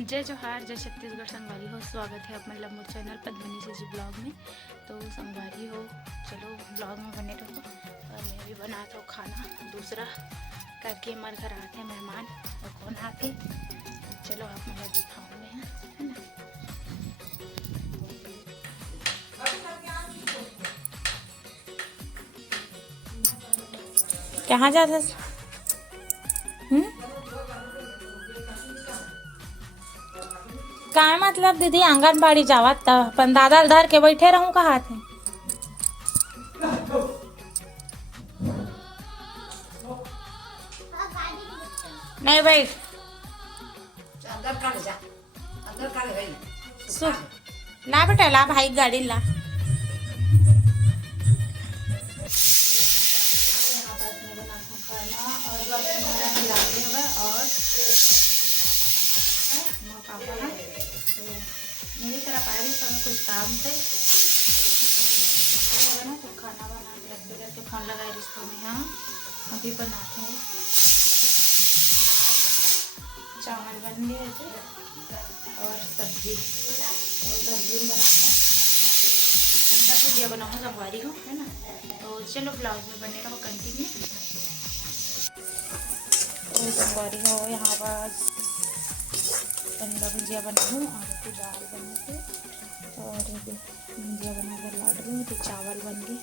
जय जोहार, जय छत्तीसगढ़। संगवारी हो, स्वागत है अपने लम्बो चैनल पद्मिनी से जी ब्लॉग में। तो संगवारी हो, चलो ब्लॉग में बने रहो। और मैं भी बनाता हूँ खाना दूसरा करके। हमारे घर आते हैं मेहमान और कौन आते, चलो आप मुझे दिखाओ मैं, है ना। कहाँ जाता काय मतलब दीदी आंगनबाड़ी जावत त अपन दादा धर के बैठे रहूं कहा थे। नहीं भाई ला बेटा, ला भाई गाड़ी ला। पापा है तो मेरी तरफ आए थे, तो कुछ काम थे ना, तो खाना बना के रख दिया। तो फोन लगाए रिश्तों में। हाँ अभी बनाते हैं। चावल बन गए थे और सब्जी बनाकर अंडा भुजिया बनाऊँ संगवारी हो, है ना। तो चलो ब्लॉग में बने रहो कंटिन्यू। तो संगवारी हो, यहाँ पर अंडा भुजिया बनाऊँ और दाल बने थे और भुजिया बना कर ला रही हूँ। तो चावल बन गए,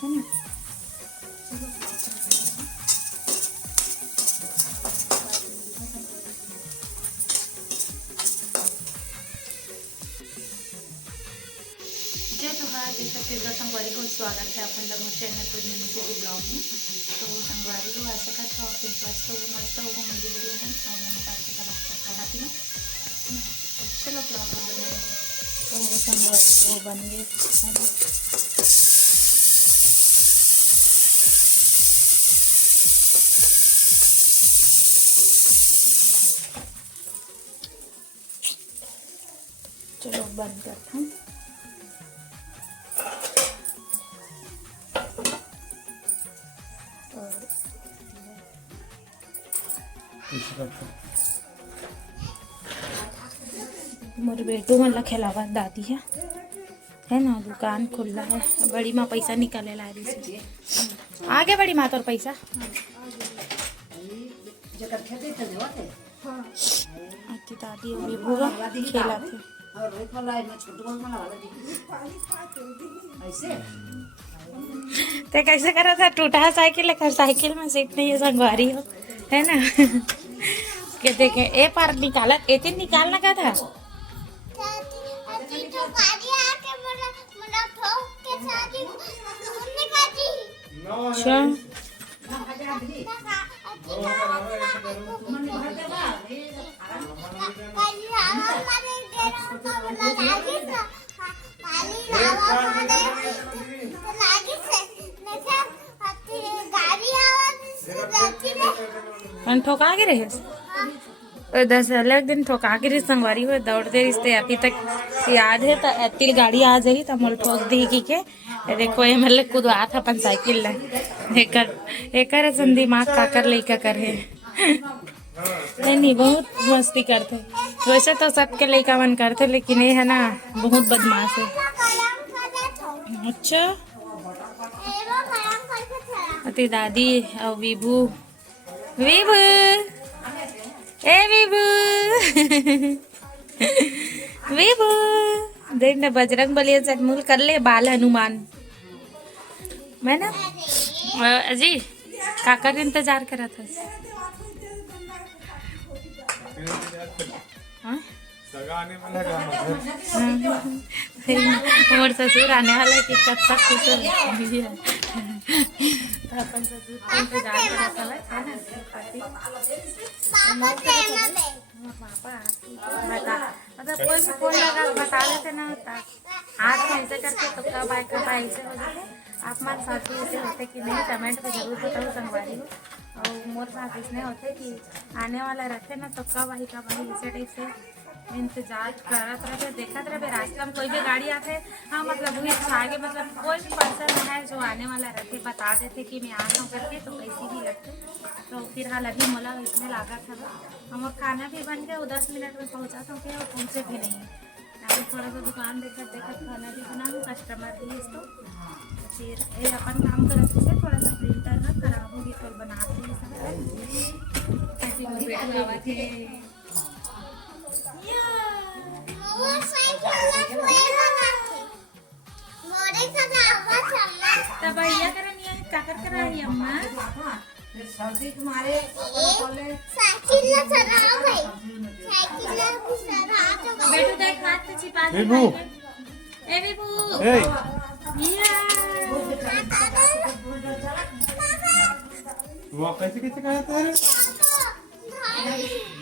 है ना। जय जोहार, जय छत्तीसगढ़। संगवारी को स्वागत है अपन लोगों चैनल पर मिनी जी ब्लॉग में। तो संगवारी को ऐसा का था फिर मस्त हो मेरी वीडियो है और मैंने बात का खाना पीना। तो चलो ब्लॉग में बने रहो। तो संगवारी वो बन गए, है ना। चलो बंद करता हूँ। मोर बेटू मन ला खिलावा दादी है ना। दुकान खुला है। बड़ी माँ पैसा निकाले ला रही है। आगे बड़ी माँ तोर पैसा दादी अभी भूगा खेला थे। ते कैसे करा था, टूटा है साइकिल लेकर, साइकिल में सीट नहीं है संगवारी हो, है ना। के देखे ए पार निकाला, एतिन निकालना का था। अच्छा ठोका के रहे 10 अलग दिन ठोका के रही संगवारी हो। दौड़ते रिश्ते अभी तक याद है। तो अतिल गाड़ी आ जाएगी तो मोल ठोक दी की के देखो ये मतलब कुदवा था अपन साइकिल ला। एकर असन दिमाग काकर लइका कर है। नहीं बहुत मस्ती करते। वैसे तो सबके लइका मन करते, लेकिन ये है ना बहुत बदमाश है। अच्छा अति दादी और विभू ए विभू देख ना, बजरंग बली से मूल कर ले बाल हनुमान। मैं ना अजी काकर इंतजार करा था। मोर ससुर आने वाला है कि कब तक खुश अपन ससुर को इंतजार करा था, है ना। पापा बता, मतलब कोई भी फोन लगा बता देते ना, हाथ में ऐसे करके तो कब आए ऐसे हो जाते। आप मान साथ ऐसे होते कि नहीं, कमेंट पे जरूर बताओ संगवारी हो। और मोर साथ इसने होते कि आने वाला रहते ना तो कब आई ऐसे टाइप से इंतजार करत रहे, देखत रहे रास्ता में कोई भी गाड़ी आते। हाँ मतलब वही आगे मतलब कोई भी पर्सन है जो आने वाला रहते बता देते कि मैं आ रहा हूँ करके, तो कैसे ही लगते। तो फिलहाल अभी मोला इसमें लागत था हम, खाना भी बन गया, वो 10 मिनट में पहुँचा तो क्या वो पहुँचे भी नहीं। अभी थोड़ा सा दुकान देखत खाना भी बना, कस्टमर भी इसको। फिर ये अपन काम कर रखे थे, थोड़ा सा प्रिंटर ना खराब हो गया तो बनाते तब भैया करनी है क्या कर रही है अम्मा? सर्दी तुम्हारे बेटू देख हाथ से छिपा दे। ए विभू वो कैसे कैसे कहा था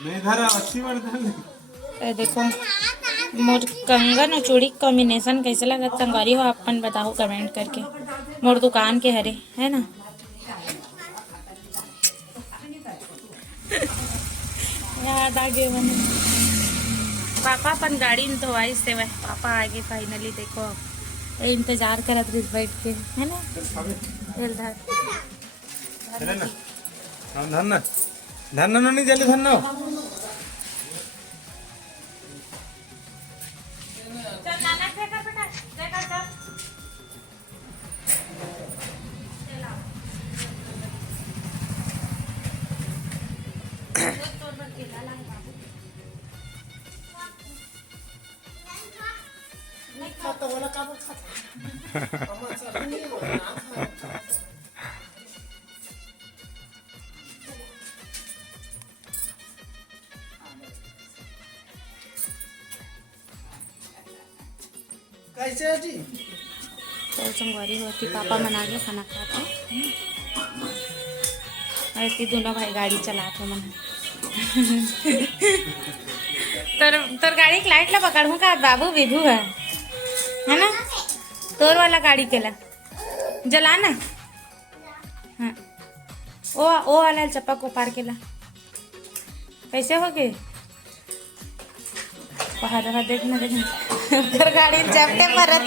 नहीं धरा अच्छी बार धर। देखो मोर कंगन और चूड़ी कॉम्बिनेशन कैसे लगा संगवारी हो अपन बताओ कमेंट करके। मोर दुकान के हरे है ना। याद आ गए मैंने पापा अपन गाड़ी में धोवाई से वह पापा आगे फाइनली देखो इंतजार करत रही बैठ के है ना। धन धन नहीं जल्दी धन कैसे जी तो संगवारी होती पापा मना के खाना खाते ऐसी दोनों भाई गाड़ी चलाते मन। तोर गाड़ी की लाइट ला पकड़ू का बाबू विभू है ना। तोर वाला गाड़ी के ला जला ना। हाँ ओ वाला चप्पा को पार के ला कैसे हो गए बाहर रहा देखना देखना गाड़ी चपटे परत।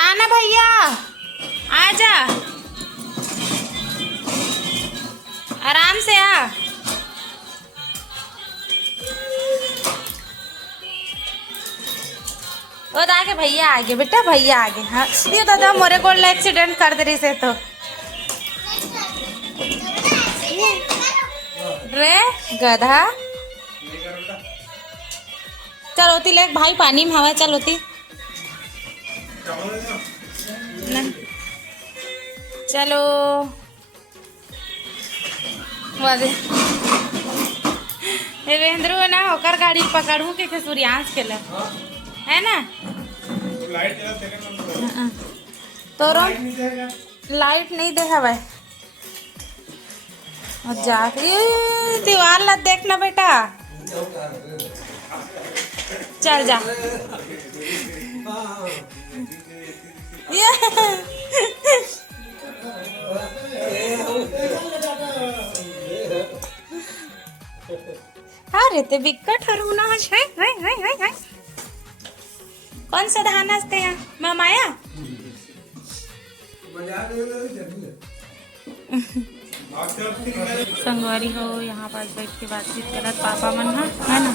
आना भैया आजा आराम से आ। ओ आगे भैया आगे बेटा भैया आगे। हाँ ये दादा मोरे गोल एक्सीडेंट कर दे रही से तो रे गधा। चल होती ले भाई पानी में हवा चल होती चलो देवेंद्र ना होकर गाड़ी पकड़ू के सूर्यांश के लिए है ना। तो लाइट नहीं दे हवा और जाके दीवार ला देखना बेटा चल जा। अरे ते बिकट हरुना है कौन सा धान हंसते हैं मैं माया। संगवारी हो यहाँ पर बैठ के बातचीत करत पापा मन है ना।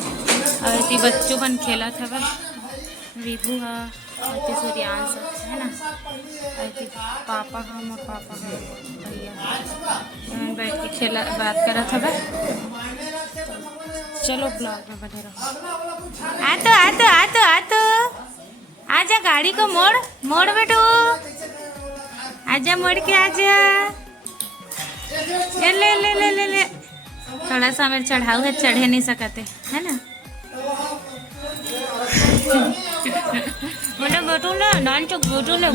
और बच्चों मन खेला था वह विभू है और सूर्यांश है ना। और पापा हम और पापा हम भैया बैठ के खेला बात करा था वह। चलो ब्लॉग में बने रहो। आ तो आजा गाड़ी को मोड़ बेटू आजा मोड़ के आजा। ले थोड़ा सा हमें चढ़ाऊ है चढ़े नहीं सकते है ना। बोले बटू ना नान चुक बटू ने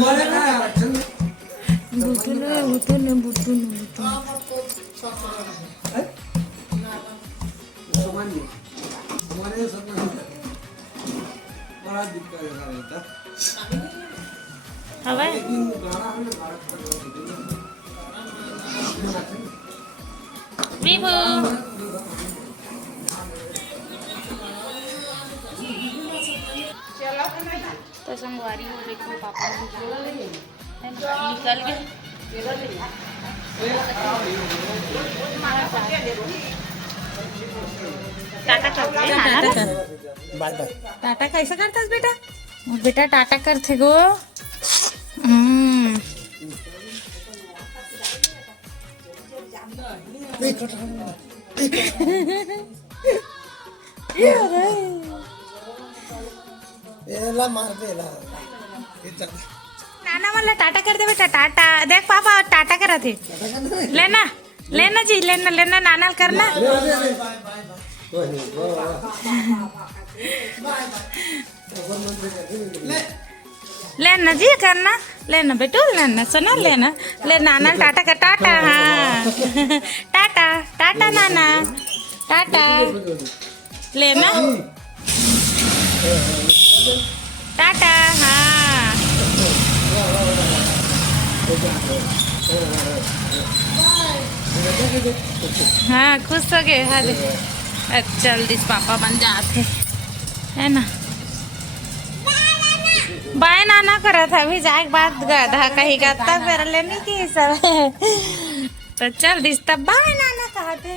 विभू तो संगवारी हो देखो पापा निकल गए। टाटा कर बाय बाय। टाटा कैसा करतास बेटा? बेटा टाटा करते गो। एला मार दे एला। नाना मला टाटा कर दे बेटा। टाटा देख पापा टाटा करा थे। लेना लेना जी लेना लेना नाना करना। लेना जी करना लेना बेटू लेना सुना लेना ले नाना टाटा कर। टाटा हाँ टाटा टाटा नाना टाटा लेना टाटा हाँ हाँ खुश हो गए। हाँ चल दिस पापा बन जाते है ना। बाय नाना करा था अभी जाए बात गधा कहीं गाता फिर लेने की सब तो चल दिस तब बाय नाना कहते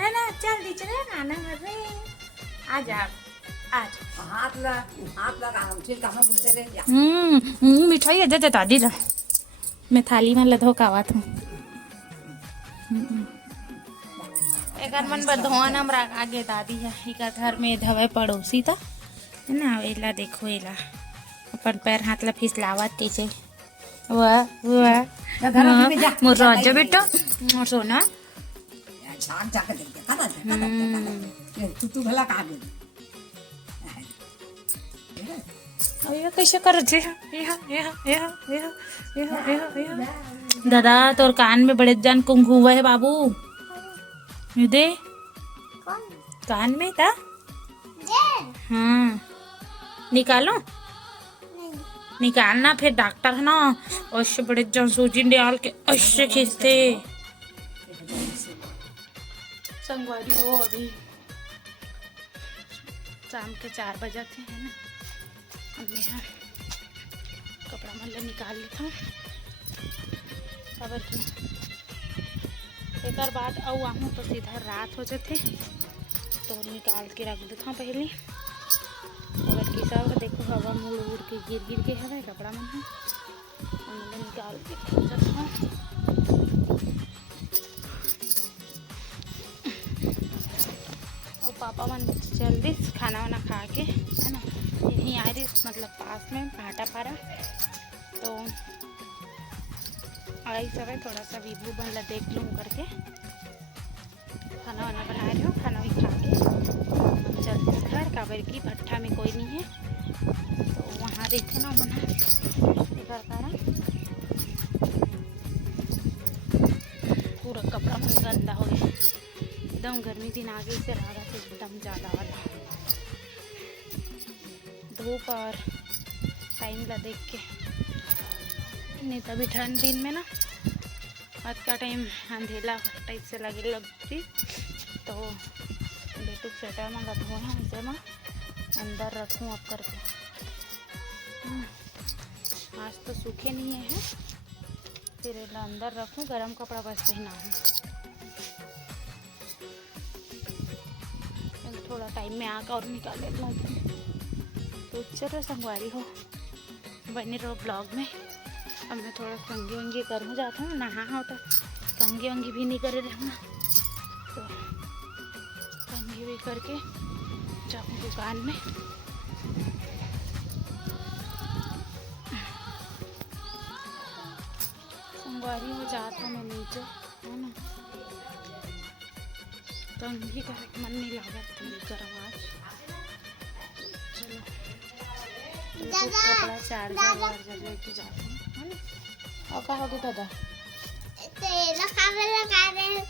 है ना। चल दिच रे नाना घर रे आ जा आज हाथ लगा हम फिर कहाँ पूछते रहे या मिठाई है दे दादी ला मैं थाली में लधो कावा था। एक मन बधवान हम आगे दादी है इका घर में धवे पड़ोसी था है ना। एला देखो एला अपन पैर हाथ ला फिसलावत कैसे वाह वाह मोर राजा बेटा मोर सोना छान जाके देख कदा तू भला कहाँ गई ये कैसे कर छे दादा तोर कान में बड़े जान कुंग हुआ है बाबू दे कान में था। हाँ निकालो निकालना फिर डॉक्टर है ना ऐसे बड़े जान सूजी डाल के ऐसे खींचते। संगवारी हो अभी शाम के 4 बजे थे है ना। अब मैं कपड़ा मल्ला निकाल लेता हूँ खबर की एक बाद आऊँ तो सीधा रात हो जाते तो निकाल के रख देता हूँ पहले। खबर की सब देखो हवा मुड़ उड़ के गिर के हवा कपड़ा मन है निकाल के रख देता हूँ। और पापा मन जल्दी खाना वाना खा के है ना यहीं आ रही मतलब पास में भाटा पारा तो आई सब थोड़ा सा वीडियो बन ला देख लूँ करके खाना वाना बना रही हूँ। खाना भी खा के जल्दी घर काबर की भट्ठा में कोई नहीं है तो वहाँ देखे ना बना घर पारा पूरा कपड़ा मन गंदा हो गया एकदम गर्मी दिन आगे से रहा था एकदम ज़्यादा वाला धूप और टाइम ला देख के नहीं तभी ठंड दिन में ना आज का टाइम अंधेला टाइप से लगे लगती तो बेटू स्वेटर में रखूँ है इसे मैं अंदर रखूँ अब करके। आज तो सूखे नहीं है फिर अंदर रखूँ गरम कपड़ा बस पहना है। थोड़ा टाइम में आकर और निकाल लेता हूँ तो चलो संगवारी हो बने रहो ब्लॉग में। अब मैं थोड़ा कंघी वंगी करूँ जाता हूँ नहा हो तो कंघी वंगी भी नहीं करे रहूँ तो कंघी भी करके जाऊँ दुकान में। संगवारी हो जाता हूँ मैं नीचे है ना कंघी करे मन नहीं लगा तो गरम आज चलो कपड़ा चार्जर लेके जाती हूँ है ना। और कहा होगी दादा तेरा खावे लगा रहे हैं